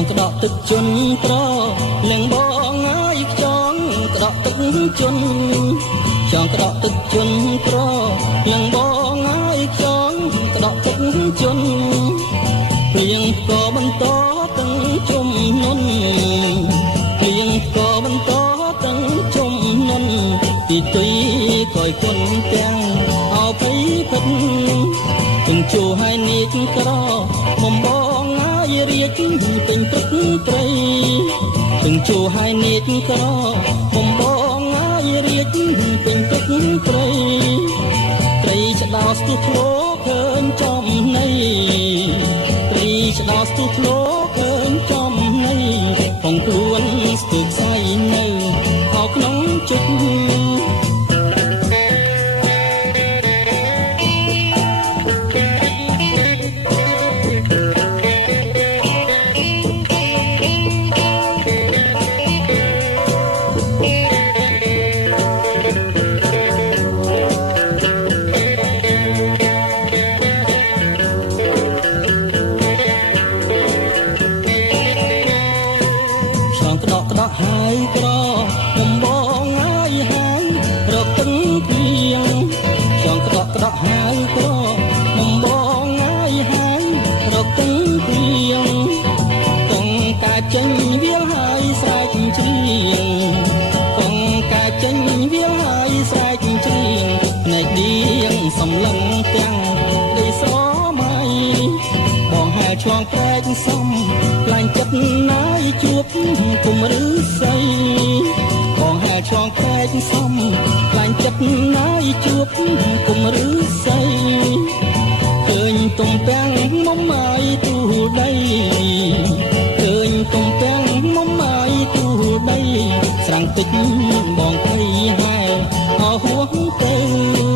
ងក្តក់ទឹកជន់ត្រលឹងបងហើយខ្យងក្តក់ទឹកជន់ចងក្តក់ទឹកជន់ត្រលឹងបងហើយខ្យងក្តក់ទឹកជន់ព្រៀងក៏បន្តទាំងជុំនុនព្រៀងក៏បន្តទាំងជុំនុនទីទុយក៏យគុនទាំងអោភ័យភិតទាំងជួហើយនេះក្រមុំបងហើយរៀកពេញទឹកត្រីទាំងជួហើយនេះក្រមុំបងហើយរៀកពេញទឹកត្រីត្រីឆ្ដោស្ទុះធ្លោឃើញចំនៃត្រីឆ្ដោស្ទុះធ្លោឃើញចំនៃផងខ្លួនស្ទុះស្អីនៅខោក្នុងជិតហើយក្រមុំបងហើយរកទឹកព្រៀងចង់ក្តក់ហើយក្រមុំបងហើយរកទឹកព្រៀងកងកាចេញវាលហើយស្រែកច្រៀងកងកាចេញវាលហើយស្រែកច្រៀងណែដៀងសំឡឹងទាំងដីស្រមៃបងហែឆ្លងប្រែកសំខ្លាញ់ចិត្តណាយជួបគុំឬស័យបងហែឆ្លងប្រែកសំខ្លាញ់ចិត្តណាយជួបគុំឬស័យឃើញទំពាំងមុំអាយទូដីឃើញទំពាំងមុំអាយទូដីស្រាំងទឹកបងភ័យហែអស់ហួសទៅ